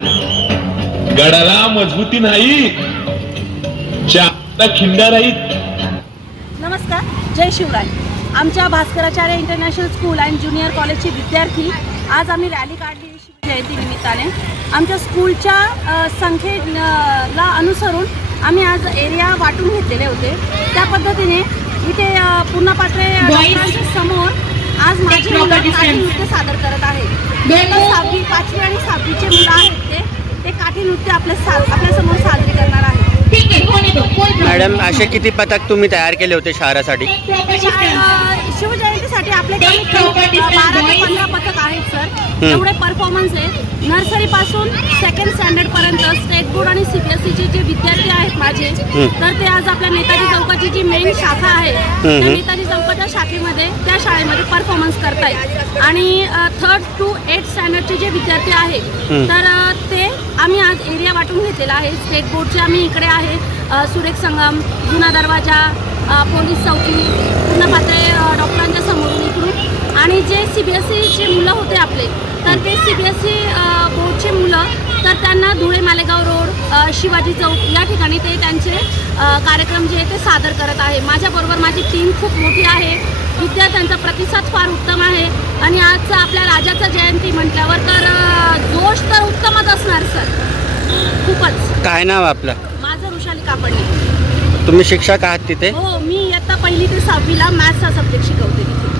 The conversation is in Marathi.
गडाला मजबूती नाही, चार खिंड्या नाहीत. नमस्कार, जय शिवराय. आमच्या Bhaskaracharya international school and junior कॉलेजचे विद्यार्थी आज आम्ही रॅली काढली शिवजयंती निमित्ताने. आमच्या स्कूलच्या संख्येला अनुसरून आम्ही आज एरिया वाटून घेतलेले होते. त्या पद्धतीने इथे पूर्णा पात्रे डॉक्टरांच्या समोर आज माझी मुलं काठी नृत्य सादर करत आहे. 6वी, 5वी आणि 7वीचे मुलं आहेत ते काठी नृत्य आपल्यासमोर साजरे करणार आहेत. मॅडम, असे किती पथक तुम्ही तयार केले होते शहरासाठी? शिवजयंतीसाठी आपल्याकडे 12 ते 15 पथक आहेत सर. एवढे परफॉर्मन्स आहे. नर्सरीपासून सेकंड स्टँडर्डपर्यंत स्टेट बोर्ड आणि CBSEचे जे विद्यार्थी आहेत माझे, तर ते आज आपल्या नेताजी चौकाची जी मेन शाखा आहे त्या नेताजी चौकाच्या शाखेमध्ये त्या शाळेमध्ये परफॉर्मन्स करतायत. आणि 3rd to 8th स्टँडर्डचे जे विद्यार्थी आहेत तर ते आम्ही आज एरिया वाटून घेतलेला आहे. स्टेट बोर्डचे आम्ही इकडे आहे, सुरेख संगम, जुना दरवाजा, पोलीस चौकी, पूर्णा पात्रे डॉक्टरांच्या समोरून इकडून. आणि जे CBSEचे मुलं होते आपले, तर ते CBSE बोर्डचे मुलं, तर त्यांना धुळे मालेगाव रोड, शिवाजी चौक या ठिकाणी ते त्यांचे कार्यक्रम जे आहे ते सादर करत आहे. माझ्याबरोबर माझी टीम खूप मोठी आहे. विद्यार्थ्यांचा प्रतिसाद फार उत्तम आहे. आणि आजचं आपल्या राजाचं जयंती म्हटल्यावर तर जोश तर उत्तमच असणार सर, खूपच. काय नाव आपलं? माझं ऋषाली कापडणे. तुम्ही शिक्षक आहात तिथे? हो, मी इयत्ता 1ली ते 6वीला मॅथ्सचा सब्जेक्ट शिकवते तिथे.